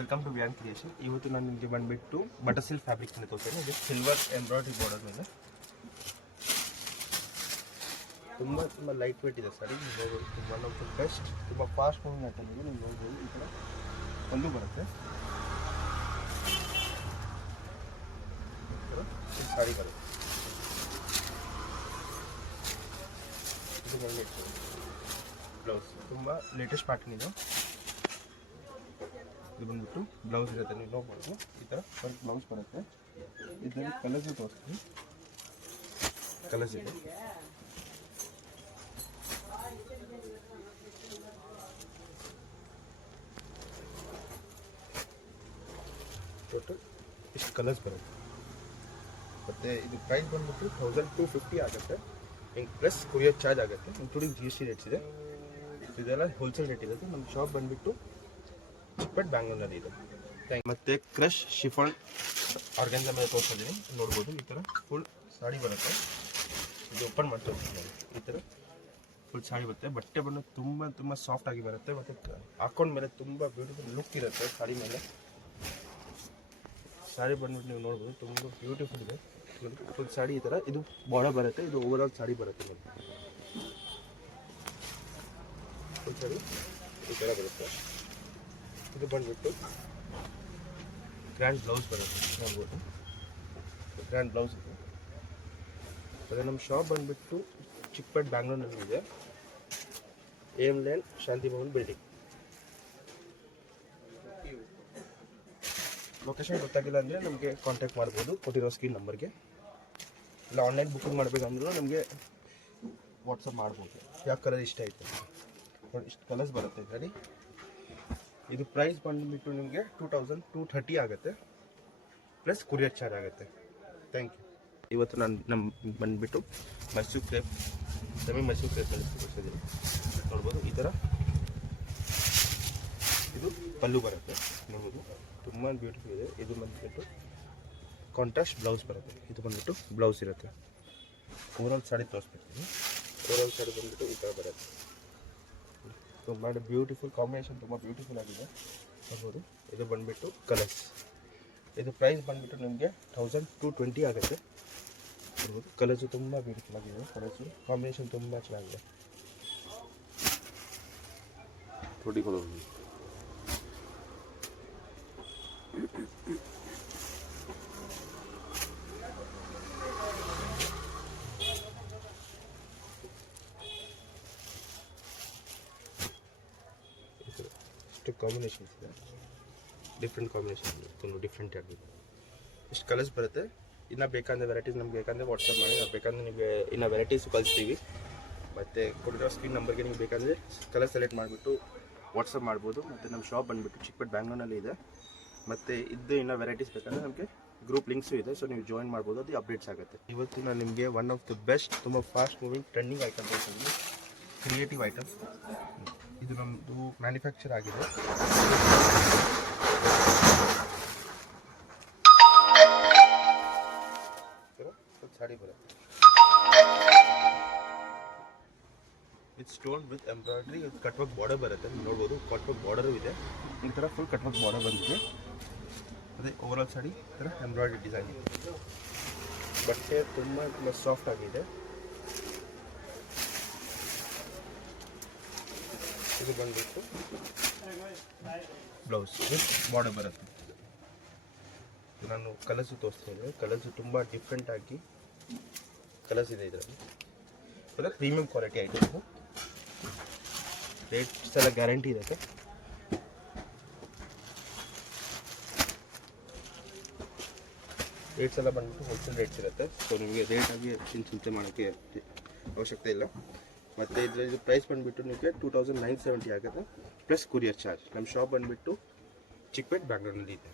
Welcome to one creation. ಇವತ್ತು ನಾನು ನಿಮಗೆ ಬಂದುಬಿಟ್ಟು ಬಟರ್ ಸಿಲ್ಕ್ ಫ್ಯಾಬ್ರಿಕ್ ಮೇಲೆ ತೋರಿಸ್ತೇನೆ. ಇದು ಸಿಲ್ವರ್ ಎಂಬ್ರಾಯ್ಡ್ರಿ ಬಾರ್ಡರ್ ಮೇಲೆ ತುಂಬ ಲೈಟ್ ವೇಟ್ ಇದೆ ಸರ್. ನೀವು ನೋಡ್ಬೋದು, ಒನ್ ಆಫ್ ದ ಬೆಸ್ಟ್, ತುಂಬ ಫಾಸ್ಟ್ ಮೂವಿಂಗ್ ಐಟಮ್ ಇದೆ. ನೀವು ನೋಡ್ಬೋದು, ಈ ಥರ ಒಂದು ಬರುತ್ತೆ, ಸಾಡಿ ಬರುತ್ತೆ. ಇದು ಒಳ್ಳೆ ಬ್ಲೌಸ್, ತುಂಬ ಲೇಟೆಸ್ಟ್ ಪ್ಯಾಟರ್ನ್ ಇದು. ಇದು ಬಂದ್ಬಿಟ್ಟು ಬ್ಲೌಸ್ ಇರುತ್ತೆ, ನೀವು ನೋಡ್ಬೋದು. ಈ ಥರ ಒಂದು ಬ್ಲೌಸ್ ಬರುತ್ತೆ. ಇದರಲ್ಲಿ ಕಲರ್ಸ್ ತೋರಿಸ್ತೀನಿ, ಕಲರ್ಸ್ ಇದೆ. ಟೋಟಲ್ ಇಷ್ಟು ಕಲರ್ಸ್ ಬರುತ್ತೆ. ಮತ್ತು ಇದು ಪ್ರೈಸ್ ಬಂದ್ಬಿಟ್ಟು 1250 ಆಗುತ್ತೆ. ಹಿಂಗೆ ಪ್ಲಸ್ ಕೊರಿಯರ್ ಚಾರ್ಜ್ ಆಗುತ್ತೆ, ಇನ್ಕ್ಲೂಡಿಂಗ್ GST ರೇಟ್ಸ್ ಇದೆ. ಇದೆಲ್ಲ ಹೋಲ್ಸೇಲ್ ರೇಟ್ ಇರುತ್ತೆ. ನಮ್ಮ ಶಾಪ್ ಬಂದುಬಿಟ್ಟು ಚಿಕ್ಕಪೇಟೆ ಬ್ಯಾಂಗ್ಳೂರಲ್ಲಿ ಇದೆ. ಮತ್ತು ಕ್ರಶ್ ಶಿಫಾನ್ ಆರ್ಗನ್ಜಾ ಮೇಲೆ ತೋರಿಸಿದ್ದೀನಿ, ನೋಡ್ಬೋದು. ಈ ಥರ ಫುಲ್ ಸಾಡಿ ಬರುತ್ತೆ. ಇದು ಓಪನ್ ಮಾಡಿ ತೋರಿಸ್ತೀನಿ. ಈ ಥರ ಫುಲ್ ಸಾಡಿ ಬರುತ್ತೆ. ಬಟ್ಟೆ ಬಂದು ತುಂಬ ಸಾಫ್ಟ್ ಆಗಿ ಬರುತ್ತೆ. ಮತ್ತು ಹಾಕೊಂಡ ಮೇಲೆ ತುಂಬ ಬ್ಯೂಟಿಫುಲ್ ಲುಕ್ ಇರುತ್ತೆ ಸಾಡಿ ಮೇಲೆ. ಸಾಡಿ ಬಂದ್ಬಿಟ್ಟು ನೀವು ನೋಡ್ಬೋದು, ತುಂಬ ಬ್ಯೂಟಿಫುಲ್ ಇದೆ. ಫುಲ್ ಸಾಡಿ ಈ ಥರ ಇದು ಬಾರ್ಡರ್ ಬರುತ್ತೆ. ಇದು ಓವರ್ ಆಲ್ ಸಾಡಿ ಬರುತ್ತೆ. ನೋಡಿ, ಫುಲ್ ಸಾಡಿ ಈ ಥರ ಬರುತ್ತೆ. ಇದು ಬಂದ್ಬಿಟ್ಟು ಗ್ರ್ಯಾಂಡ್ ಬ್ಲೌಸ್ ಬರುತ್ತೆ, ನೋಡ್ಬೋದು. ಗ್ರ್ಯಾಂಡ್ ಬ್ಲೌಸ್ ಇದೆ. ಅದೇ ನಮ್ಮ ಶಾಪ್ ಬಂದುಬಿಟ್ಟು ಚಿಕ್ಕಪೇಟೆ ಬ್ಯಾಂಗ್ಳೂರಿನಲ್ಲಿ ಇದೆ. AM lane Shanti Bhavan building. Location ಗೊತ್ತಾಗಿಲ್ಲ ಅಂದರೆ ನಮಗೆ ಕಾಂಟ್ಯಾಕ್ಟ್ ಮಾಡ್ಬೋದು ಕೊಟ್ಟಿರೋ ಸ್ಕ್ರೀನ್ ನಂಬರ್ಗೆ. ಇಲ್ಲ ಆನ್ಲೈನ್ ಬುಕ್ಕಿಂಗ್ ಮಾಡಬೇಕಂದ್ರೂ ನಮಗೆ ವಾಟ್ಸಪ್ ಮಾಡ್ಬೋದು. ಯಾವ ಕಲರ್ ಇಷ್ಟ ಆಯಿತು ನೋಡಿ, ಇಷ್ಟು ಕಲರ್ಸ್ ಬರುತ್ತೆ ಇದರಲ್ಲಿ. ಇದು ಪ್ರೈಸ್ ಬಂದುಬಿಟ್ಟು ನಿಮಗೆ 2230 ಆಗುತ್ತೆ, ಪ್ಲಸ್ ಕೊರಿಯರ್ ಚಾರ್ಜ್ ಆಗುತ್ತೆ. Thank you. ಇವತ್ತು ನಾನು ಬಂದುಬಿಟ್ಟು ಮೈಸೂರು ಕ್ರೇಪ್, ಸೆಮಿ ಮೈಸೂರು ಕ್ರೇಪಲ್ಲಿ ತೋರಿಸಿದ್ದೀನಿ, ನೋಡ್ಬೋದು. ಈ ಥರ ಇದು ಪಲ್ಲು ಬರುತ್ತೆ, ನೋಡ್ಬೋದು. ತುಂಬ ಬ್ಯೂಟಿಫುಲ್ ಇದೆ. ಇದು ಬಂದುಬಿಟ್ಟು ಕಾಂಟ್ರಾಸ್ಟ್ ಬ್ಲೌಸ್ ಬರುತ್ತೆ. ಇದು ಬಂದುಬಿಟ್ಟು ಬ್ಲೌಸ್ ಇರುತ್ತೆ. ಓವರಾಲ್ ಸಾಡಿ ತೋರಿಸ್ಬಿಡ್ತೀನಿ. ಓವರಾಲ್ ಸಾಡಿ ಬಂದುಬಿಟ್ಟು ಈ ಥರ ಬರುತ್ತೆ. ತುಂಬ ಬ್ಯೂಟಿಫುಲ್ ಕಾಂಬಿನೇಷನ್, ತುಂಬ ಬ್ಯೂಟಿಫುಲ್ ಆಗಿದೆ, ನೋಡ್ಬೋದು. ಇದು ಬಂದುಬಿಟ್ಟು ಕಲರ್ಸ್. ಇದು ಪ್ರೈಸ್ ಬಂದುಬಿಟ್ಟು ನಿಮಗೆ 1220 ಆಗುತ್ತೆ, ನೋಡ್ಬೋದು. ಕಲರ್ಸು ತುಂಬ ಬ್ಯೂಟಿಫುಲ್ ಆಗಿದೆ. ಕಲರ್ಸು ಕಾಂಬಿನೇಷನ್ ತುಂಬ ಚೆನ್ನಾಗಿದೆ. ಇಷ್ಟು ಕಾಂಬಿನೇಷನ್ಸ್ ಇದೆ, ಡಿಫ್ರೆಂಟ್ ಕಾಂಬಿನೇಷನ್, ತುಂಬ ಡಿಫ್ರೆಂಟ್ ಆಗಿದೆ. ಇಷ್ಟು ಕಲರ್ಸ್ ಬರುತ್ತೆ. ಇನ್ನು ಬೇಕಂದರೆ ವೆರೈಟೀಸ್ ನಮ್ಗೆ ಬೇಕಂದರೆ ವಾಟ್ಸಪ್ ಮಾಡಿ, ನಾವು ಬೇಕಂದರೆ ನಿಮಗೆ ಇನ್ನು ವೆರೈಟೀಸ್ ಕಳಿಸ್ತೀವಿ. ಮತ್ತು ಕೊಟ್ಟಿರೋ ಸ್ಕ್ರೀನ್ ನಂಬರ್ಗೆ ನಿಮ್ಗೆ ಬೇಕಂದರೆ ಕಲರ್ ಸೆಲೆಕ್ಟ್ ಮಾಡಿಬಿಟ್ಟು ವಾಟ್ಸಪ್ ಮಾಡ್ಬೋದು. ಮತ್ತು ನಮ್ಮ ಶಾಪ್ ಬಂದುಬಿಟ್ಟು ಚಿಕ್ಕಪೇಟೆ ಬ್ಯಾಂಗ್ಳೂರಲ್ಲಿ ಇದೆ. ಮತ್ತು ಇದು ಇನ್ನೂ ವೆರೈಟೀಸ್ ಬೇಕಂದರೆ ನಮಗೆ ಗ್ರೂಪ್ ಲಿಂಕ್ಸು ಇದೆ, ಸೊ ನೀವು ಜಾಯಿನ್ ಮಾಡ್ಬೋದು, ಅದು ಅಪ್ಡೇಟ್ಸ್ ಆಗುತ್ತೆ. ಇವತ್ತು ನಾನು ನಿಮಗೆ ಒನ್ ಆಫ್ ದ ಬೆಸ್ಟ್, ತುಂಬ ಫಾಸ್ಟ್ ಮೂವಿಂಗ್ ಟ್ರೆಂಡಿಂಗ್ ಐಟಮ್ ತೋರಿಸಿದ್ದೀನಿ, ಕ್ರಿಯೇಟಿವ್ ಐಟಮ್. ಇದು ನಮ್ಮದು ಮ್ಯಾನುಫ್ಯಾಕ್ಚರ್ ಆಗಿದೆ. ಸಾಡಿ ಬರುತ್ತೆ. With stone with embroidery with cutwork border ಬರುತ್ತೆ, ನೋಡ್ಬೋದು. ಕಟ್ವರ್ಕ್ ಬಾರ್ಡರು ಇದೆ. ಈ ಥರ ಫುಲ್ ಕಟ್ವರ್ಕ್ ಬಾರ್ಡರ್ ಬಂದಿದೆ. ಅದೇ ಓವರಾಲ್ ಸಾಡಿ ಈ ಥರ ಎಂಬ್ರಾಯ್ಡ್ರಿ ಡಿಸೈನ್ ಇದೆ. ಬಟ್ಟೆ ತುಂಬ ಸಾಫ್ಟ್ ಆಗಿದೆ. ಇದು ಬಂದ್ಬಿಟ್ಟು ಬ್ಲೌಸ್ ವಿತ್ ಬಾರ್ಡರ್ ಬರುತ್ತೆ. ನಾನು ಕಲರ್ಸು ತೋರಿಸ್ತಾ ಇದ್ದೆ. ಕಲರ್ಸು ತುಂಬ ಡಿಫ್ರೆಂಟ್ ಆಗಿ ಕಲರ್ಸ್ ಇದೆ ಇದರಲ್ಲಿ. ಇದೆಲ್ಲ ಪ್ರೀಮಿಯಂ ಕ್ವಾಲಿಟಿ ಐಟಮ್ಸು. ರೇಟ್ಸ್ ಎಲ್ಲ ಗ್ಯಾರಂಟಿ ಇರುತ್ತೆ. ರೇಟ್ಸ್ ಎಲ್ಲ ಬಂದ್ಬಿಟ್ಟು ಹೋಲ್ಸೇಲ್ ರೇಟ್ಸ್ ಇರುತ್ತೆ, ಸೊ ನಿಮಗೆ ರೇಟಾಗಿ ಚಿಂತೆ ಮಾಡೋಕ್ಕೆ ಅವಶ್ಯಕತೆ ಇಲ್ಲ. ಮತ್ತು ಇದರಲ್ಲಿ ಪ್ರೈಸ್ ಬಂದುಬಿಟ್ಟು ನಿಮಗೆ 2970 ಆಗುತ್ತೆ, ಪ್ಲಸ್ ಕೊರಿಯರ್ ಚಾರ್ಜ್. ನಮ್ಮ ಶಾಪ್ ಬಂದುಬಿಟ್ಟು ಚಿಕ್ಕಪೇಟೆ ಬ್ಯಾಂಗ್ಳೂರಲ್ಲಿ ಇದೆ.